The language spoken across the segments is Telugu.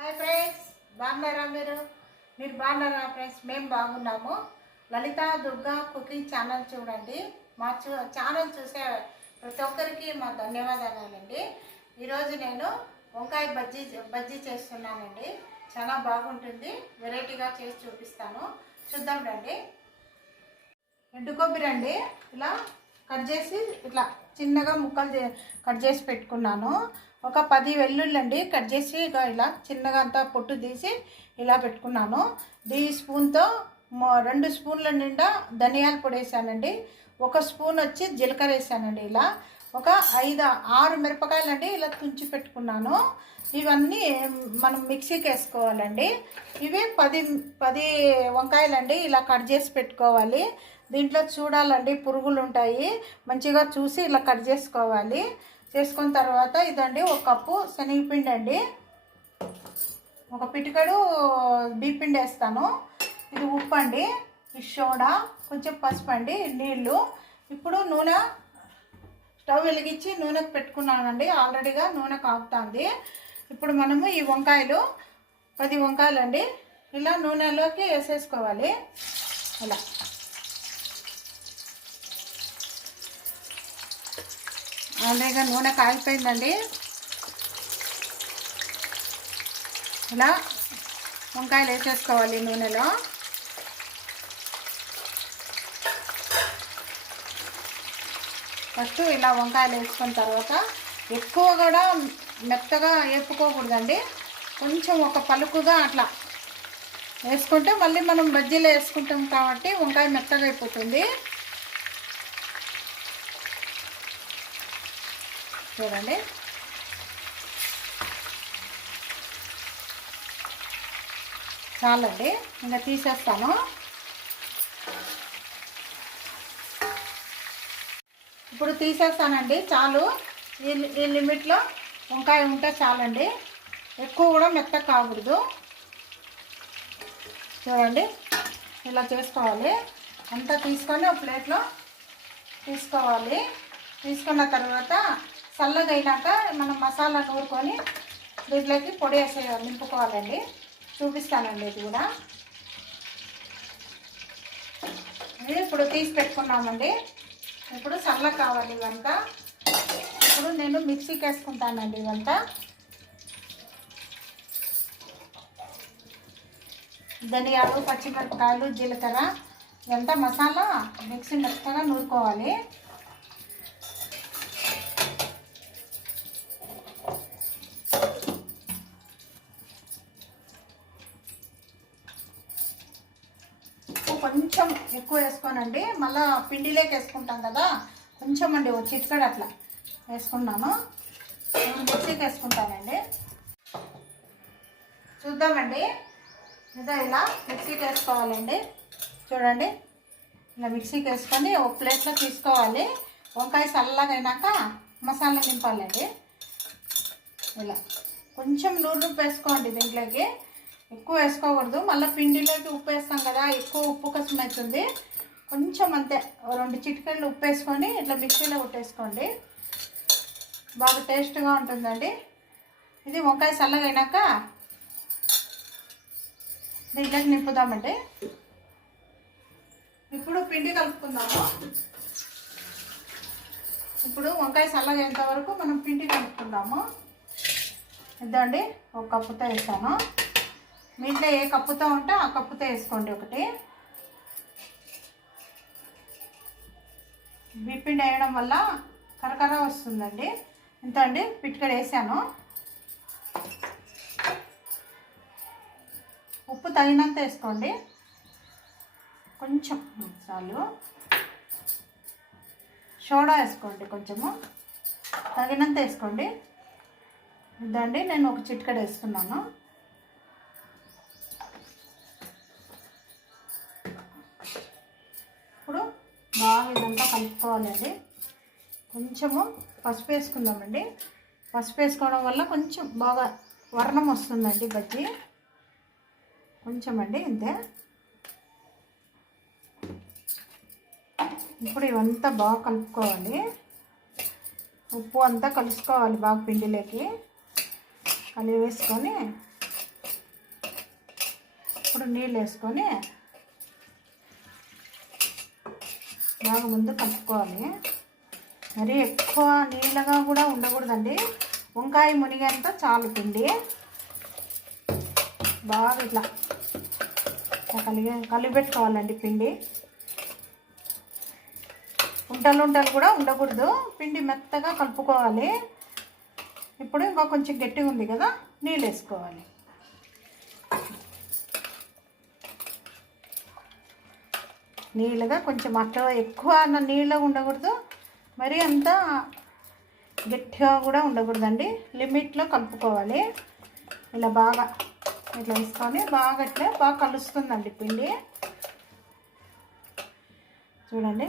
హాయ్ ఫ్రెండ్స్ బాగున్నారా మీరు? మీరు బాగున్నారా ఫ్రెండ్స్ మేము బాగున్నాము. లలిత దుర్గా కుకింగ్ ఛానల్ చూడండి. మా చూ ఛానల్ చూసే ప్రతి ఒక్కరికి మా ధన్యవాదాలండి. ఈరోజు నేను వంకాయ బజ్జీ బజ్జీ చేస్తున్నానండి. చాలా బాగుంటుంది. వెరైటీగా చేసి చూపిస్తాను. చూద్దాం రండి. ఎండు కొబ్బరి అండి. ఇలా కట్ చేసి ఇట్లా చిన్నగా ముక్కలు చే- కట్ చేసి పెట్టుకున్నాను. ఒక పది వెల్లుల్లి అండి కట్ చేసి ఇలా చిన్నగా అంతా పొట్టు తీసి ఇలా పెట్టుకున్నాను. దీ స్పూన్తో రెండు స్పూన్ల నిండా ధనియాల పొడి వేసానండి. ఒక స్పూన్ వచ్చి జీలకర్ర వేసానండి ఇలా. ఒక ఐదు ఆరు మిరపకాయలు అండి ఇలా తుంచి పెట్టుకున్నాను. ఇవన్నీ మనం మిక్సీకి వేసుకోవాలండి. ఇవి పది పది వంకాయలండి ఇలా కట్ చేసి పెట్టుకోవాలి. దీంట్లో చూడాలండి పురుగులు ఉంటాయి మంచిగా చూసి ఇలా కట్ చేసుకోవాలి. చేసుకున్న తర్వాత ఇదండి ఒక కప్పు శనగపిండి అండి ఒక పిటికడు బీపిండి వేస్తాను ఇది ఉప్పు అండి ఈ సోడా కొంచెం పసుపు అండి నీళ్ళు. ఇప్పుడు నూనె స్టవ్ వెలిగించి నూనెకు పెట్టుకున్నానండి. ఆల్రెడీగా నూనె కాగుతుంది ఇప్పుడు మనము ఈ వంకాయలు పది వంకాయలు అండి ఇలా నూనెలోకి వేసేసుకోవాలి. ఇలా. ఆల్రెడీగా నూనె కాగిపోయిందండి ఇలా వంకాయలు వేసేసుకోవాలి నూనెలో. ఫస్ట్ ఇలా వంకాయలు వేసుకున్న తర్వాత ఎక్కువ కూడా మెత్తగా వేపుకోకూడదండి. కొంచెం ఒక పలుకుగా అట్లా వేసుకుంటే మళ్ళీ మనం బజ్జీలో వేసుకుంటాం కాబట్టి వంకాయ మెత్తగా అయిపోతుంది. చూడండి. చాలండి ఇంకా తీసేస్తాను. ఇప్పుడు తీసేస్తానండి చాలు. ఈ ఈ లిమిట్లో వంకాయ ఉంటే చాలండి. ఎక్కువ కూడా మెత్త కాకూడదు. చూడండి ఇలా చేసుకోవాలి. అంతా తీసుకొని ఒక ప్లేట్లో తీసుకోవాలి. తీసుకున్న తర్వాత చల్లగైనాక మనం మసాలా నూరుకొని దీంట్లోకి పొడి వేసే నింపుకోవాలండి. చూపిస్తానండి ఇది కూడా. ఇది ఇప్పుడు తీసి పెట్టుకున్నామండి. ఇప్పుడు చల్ల కావాలి ఇవంతా. ఇప్పుడు నేను మిక్సీకి వేసుకుంటానండి ఇవంతా. ధనియాలు పచ్చిమిరపకాయలు జీలకర్ర ఇదంతా మసాలా మిక్సీ మెత్తగా నూరుకోవాలి ఉప్పు కొంచెం ఎక్కువ వేసుకోనండి మళ్ళా పిండిలోకి వేసుకుంటాం కదా కొంచెం అండి ఒక చిటికడ అట్లా వేసుకున్నాను మిక్సీకి వేసుకుంటానండి. చూద్దామండి. ఇదో ఇలా మిక్సీకి వేసుకోవాలండి. చూడండి. ఇలా మిక్సీకి వేసుకొని ఒక ప్లేట్లో తీసుకోవాలి. వంకాయ చల్లగైనాక మసాలా నింపాలండి. ఇలా. కొంచెం నూనె ఉప్పు వేసుకోండి దీంట్లోకి. ఎక్కువ వేసుకోకూడదు. మళ్ళీ పిండిలోకి ఉప్పు వేస్తాం కదా ఎక్కువ ఉప్పు కసం అవుతుంది. కొంచెం అంతే. రెండు చిటికెళ్ళు ఉప్పు వేసుకొని ఇట్లా మిక్సీలో కొట్టేసుకోండి. బాగా టేస్ట్గా ఉంటుందండి. ఇది వంకాయ చల్లగైనాక దీంట్లోకి నింపుదామండి. ఇప్పుడు పిండి కలుపుకుందాము. ఇప్పుడు వంకాయ చల్లగైనంత వరకు మనం పిండి కలుపుకుందాము. ఇద్దండి ఒక కప్పుతో వేస్తాను మీ ఇంట్లో ఏ కప్పుతో ఉంటే ఆ కప్పుతో వేసుకోండి ఒకటి. బిప్పిండి వేయడం వల్ల కరకర వస్తుందండి. ఇంత అండి పిటికడ వేసాను. ఉప్పు తగినంత వేసుకోండి. కొంచెం చాలు. సోడా వేసుకోండి కొంచెము. తగినంత వేసుకోండి. ఇదండి నేను ఒక చిటికడ వేసుకున్నాను. వేసుకోవాలండి. కొంచెము పసుపు వేసుకుందామండి. పసుపు వేసుకోవడం వల్ల కొంచెం బాగా వర్ణం వస్తుందండి బజ్జీ. కొంచెం అండి ఇంతే. ఇప్పుడు ఇవంతా బాగా కలుపుకోవాలి. ఉప్పు అంతా కలుసుకోవాలి బాగా పిండిలోకి. కలిపి వేసుకొని ఇప్పుడు నీళ్ళు వేసుకొని బాగా ముందు కలుపుకోవాలి. మరి ఎక్కువ నీళ్ళగా కూడా ఉండకూడదండి. వంకాయ మునిగేంత చాలు పిండి బాగా ఇట్లా ఇట్లా కలిగి కలిపెట్టుకోవాలండి పిండి. ఉంటలు ఉంటలు కూడా ఉండకూడదు. పిండి మెత్తగా కలుపుకోవాలి. ఇప్పుడు ఇంకా కొంచెం గట్టిగా ఉంది కదా నీళ్ళు వేసుకోవాలి. నీళ్ళగా కొంచెం అట్లా ఎక్కువ నీళ్ళ ఉండకూడదు. మరి అంత గట్టిగా కూడా ఉండకూడదండి. లిమిట్లో కలుపుకోవాలి. ఇలా బాగా ఇట్లా వేసుకొని బాగా ఇట్లా బాగా కలుస్తుందండి పిండి. చూడండి.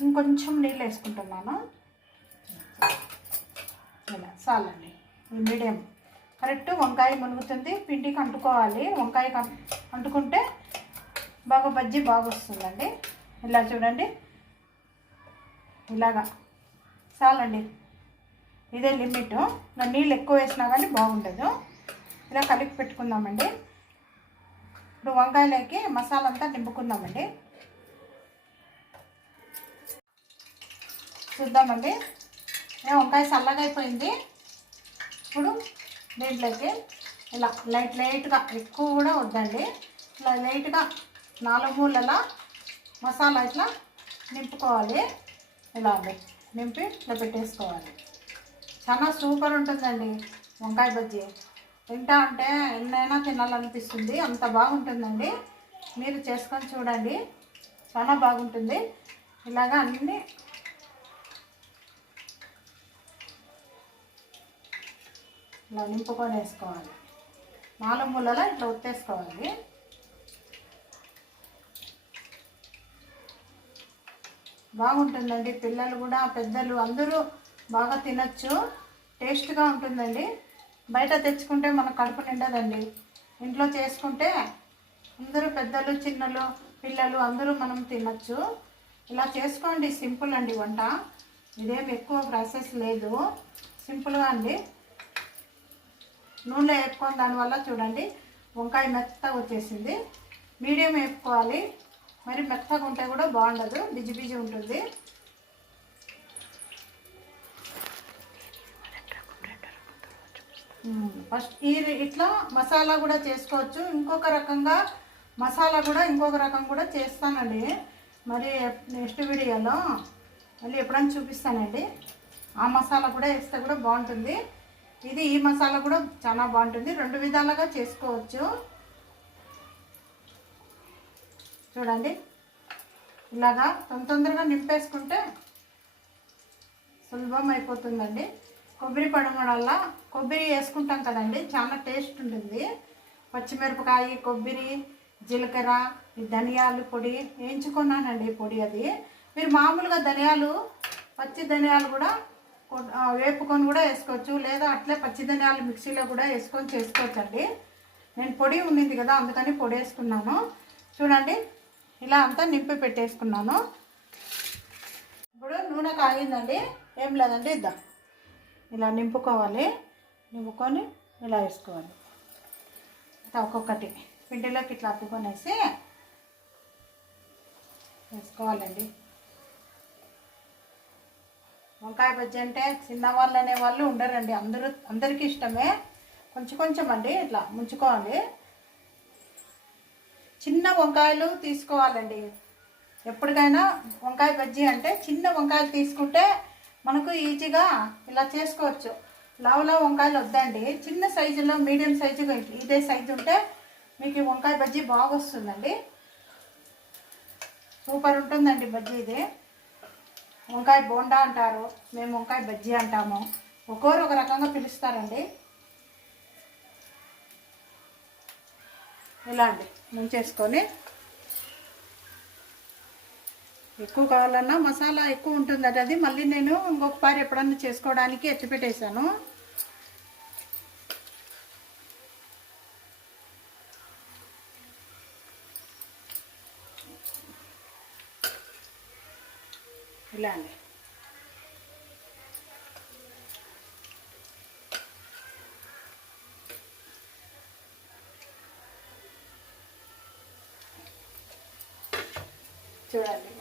ఇంకొంచెం నీళ్ళు వేసుకుంటున్నాను. ఇలా చాలండి. మీడియం. కరెక్ట్ వంకాయ మునుగుతుంది. పిండికి అంటుకోవాలి. వంకాయ అంటుకుంటే బాగా బజ్జీ బాగా వస్తుందండి. ఇలా చూడండి. ఇలాగా. చాలండి. ఇదే లిమిట్. నీళ్ళు ఎక్కువ వేసినా కానీ బాగుండదు. ఇలా కలిపి పెట్టుకుందామండి. ఇప్పుడు వంకాయలకి మసాలా అంతా నింపుకుందామండి. చూద్దామండి. వంకాయ చల్లగా అయిపోయింది. ఇప్పుడు దీంట్లోకి ఇలా లైట్ లైట్గా ఎక్కువ కూడా వద్దండి. ఇలా లైట్గా నాలుగు మసాలా ఇట్లా నింపుకోవాలి. ఇలాగే నింపి ఇట్లా పెట్టేసుకోవాలి. చాలా సూపర్ ఉంటుందండి వంకాయ బజ్జీ. తింటా అంటే ఎన్నైనా తినాలనిపిస్తుంది. అంత బాగుంటుందండి. మీరు చేసుకొని చూడండి. చాలా బాగుంటుంది. ఇలాగా అన్నీ ఇలా నింపుకొని వేసుకోవాలి నాలుగు ముళ్ళలో ఇట్లా ఒత్తేసుకోవాలి. బాగుంటుందండి. పిల్లలు కూడా పెద్దలు అందరూ బాగా తినచ్చు. టేస్ట్గా ఉంటుందండి. బయట తెచ్చుకుంటే మన కడుపు నిండదండి. ఇంట్లో చేసుకుంటే అందరూ పెద్దలు చిన్నలు పిల్లలు అందరూ మనం తినచ్చు. ఇలా చేసుకోండి. సింపుల్ అండి వంట. ఇదేం ఎక్కువ ప్రాసెస్ లేదు. సింపుల్గా అండి. నూనె వేపుకొని దానివల్ల చూడండి వంకాయ మెత్తగా వచ్చేసింది. మీడియం వేపుకోవాలి. మరి మెత్తగా ఉంటే కూడా బాగుండదు. బిజి బిజి ఉంటుంది. ఫస్ట్ ఈ ఇట్లా మసాలా కూడా చేసుకోవచ్చు. ఇంకొక రకంగా మసాలా కూడా ఇంకొక రకం కూడా చేస్తానండి. మరి నెక్స్ట్ వీడియోలో మళ్ళీ ఎప్పుడైనా చూపిస్తానండి. ఆ మసాలా కూడా వేస్తే కూడా బాగుంటుంది. ఇది ఈ మసాలా కూడా చాలా బాగుంటుంది. రెండు విధాలుగా చేసుకోవచ్చు. చూడండి. ఇలాగా తొందర తొందరగా నింపేసుకుంటే సులభం అయిపోతుందండి. కొబ్బరి పడడం వల్ల కొబ్బరి వేసుకుంటాం కదండి చాలా టేస్ట్ ఉంటుంది. పచ్చిమిరపకాయ కొబ్బరి జీలకర్ర ధనియాలు పొడి వేయించుకున్నానండి పొడి అది. మీరు మామూలుగా ధనియాలు పచ్చి ధనియాలు కూడా వేపుకొని కూడా వేసుకోవచ్చు లేదా అట్లే పచ్చి ధనియాలు మిక్సీలో కూడా వేసుకొని చేసుకోవచ్చండి. నేను పొడి ఉండింది కదా అందుకని పొడి వేసుకున్నాను. చూడండి ఇలా అంతా నింపి పెట్టేసుకున్నాను. ఇప్పుడు నూనె కాగిందండి. ఏం లేదండి ఇద్దాం. ఇలా నింపుకోవాలి. నింపుకొని ఇలా వేసుకోవాలి. ఇట్లా ఒక్కొక్కటి పిండిలోకి ఇట్లా అద్దుకొనేసి వేసుకోవాలండి. వంకాయ బజ్జీ అంటే చిన్నవాళ్ళు అనే వాళ్ళు ఉండరండి. అందరూ అందరికీ ఇష్టమే. కొంచెం కొంచెం అండి ఇట్లా ముంచుకోవాలి. చిన్న వంకాయలు తీసుకోవాలండి. ఎప్పటికైనా వంకాయ బజ్జీ అంటే చిన్న వంకాయలు తీసుకుంటే మనకు ఈజీగా ఇలా చేసుకోవచ్చు. లావు వంకాయలు వద్దండి. చిన్న సైజులో మీడియం సైజుగా ఇదే సైజు ఉంటే మీకు వంకాయ బజ్జీ బాగా వస్తుందండి సూపర్ ఉంటుందండి బజ్జీ ఇది. వంకాయ బోండా అంటారు మేము వంకాయ బజ్జీ అంటాము. ఒక్కొరు ఒక రకంగా పిలుస్తారండి. ఇలా అండి. ముంచేసుకొని ఎక్కువ కావాలన్నా మసాలా ఎక్కువ ఉంటుంది అది మళ్ళీ నేను ఇంకొకసారి ఎప్పుడన్నా చేసుకోవడానికి ఎత్తి పెట్టేశాను ఇలా అండి. చూడండి.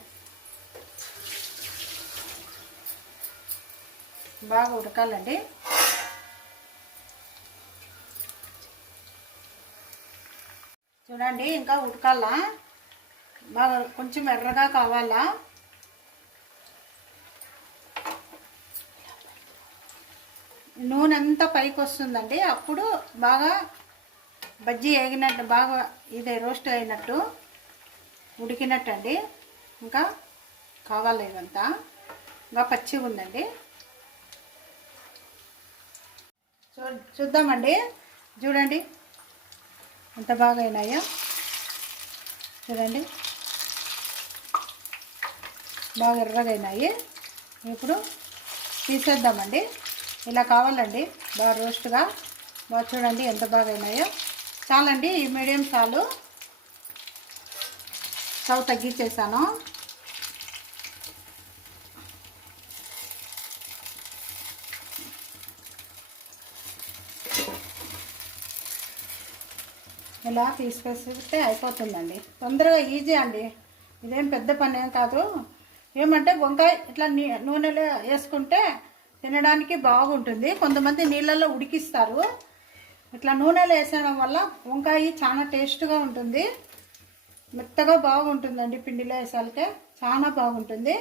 బాగా ఉడకాలండి. చూడండి ఇంకా ఉడకాలా? బాగా కొంచెం ఎర్రగా కావాలా? నూనె అంతా పైకి వస్తుందండి. అప్పుడు బాగా బజ్జీ వేగినట్టు బాగా ఇదే రోస్ట్ అయినట్టు ఉడికినట్టు అండి ఇంకా కావాలి ఇదంతా ఇంకా పచ్చిగా ఉందండి. చూ చూద్దామండి. చూడండి. ఎంత బాగా అయినాయో చూడండి. బాగా ఎర్రగా అయినాయి ఇప్పుడు తీసేద్దామండి. ఇలా కావాలండి. బాగా రోస్ట్గా. బాగా చూడండి ఎంత బాగా అయినాయో చాలండి ఈ మీడియం చాలు. స్టవ్ తగ్గించేసాను. ఇలా తీసుకొస్తే అయిపోతుందండి. తొందరగా ఈజీ అండి. ఇదేం పెద్ద పని ఏం కాదు. ఏమంటే వంకాయ ఇట్లా నీ నూనెలో వేసుకుంటే తినడానికి బాగుంటుంది. కొంతమంది నీళ్ళల్లో ఉడికిస్తారు. ఇట్లా నూనెలో వేసడం వల్ల వంకాయ చాలా టేస్ట్గా ఉంటుంది. మెత్తగా బాగుంటుందండి పిండిలో వేసాలికే చాలా బాగుంటుంది.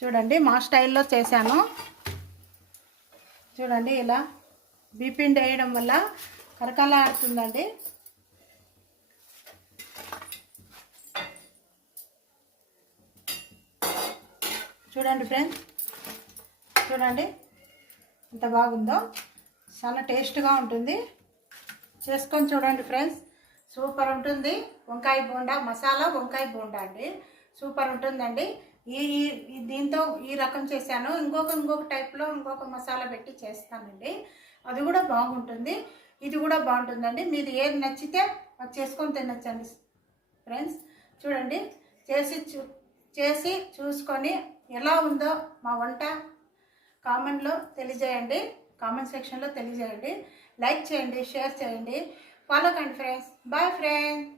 చూడండి మా స్టైల్లో చేశాను. చూడండి ఇలా బీపిండి వేయడం వల్ల కరకలాడుతుందండి. చూడండి ఫ్రెండ్స్ చూడండి ఎంత బాగుందో. చాలా టేస్ట్గా ఉంటుంది. చేసుకొని చూడండి ఫ్రెండ్స్ సూపర్ ఉంటుంది. వంకాయ బోండా మసాలా వంకాయ బోండా అండి. సూపర్ ఉంటుందండి. ఈ ఈ- దీంతో ఈ రకం చేశాను. ఇంకొక ఇంకొక టైప్లో ఇంకొక మసాలా పెట్టి చేస్తానండి. అది కూడా బాగుంటుంది. ఇది కూడా బాగుంటుందండి. మీరు ఏది నచ్చితే అది చేసుకొని తినచ్చండి. ఫ్రెండ్స్ చూడండి. చేసి చూ చేసి చూసుకొని ఎలా ఉందో మా వంట కామెంట్లో తెలియజేయండి. కామెంట్ సెక్షన్లో తెలియజేయండి. లైక్ చేయండి షేర్ చేయండి. ఫాలో కండి ఫ్రెండ్స్. Bye friends.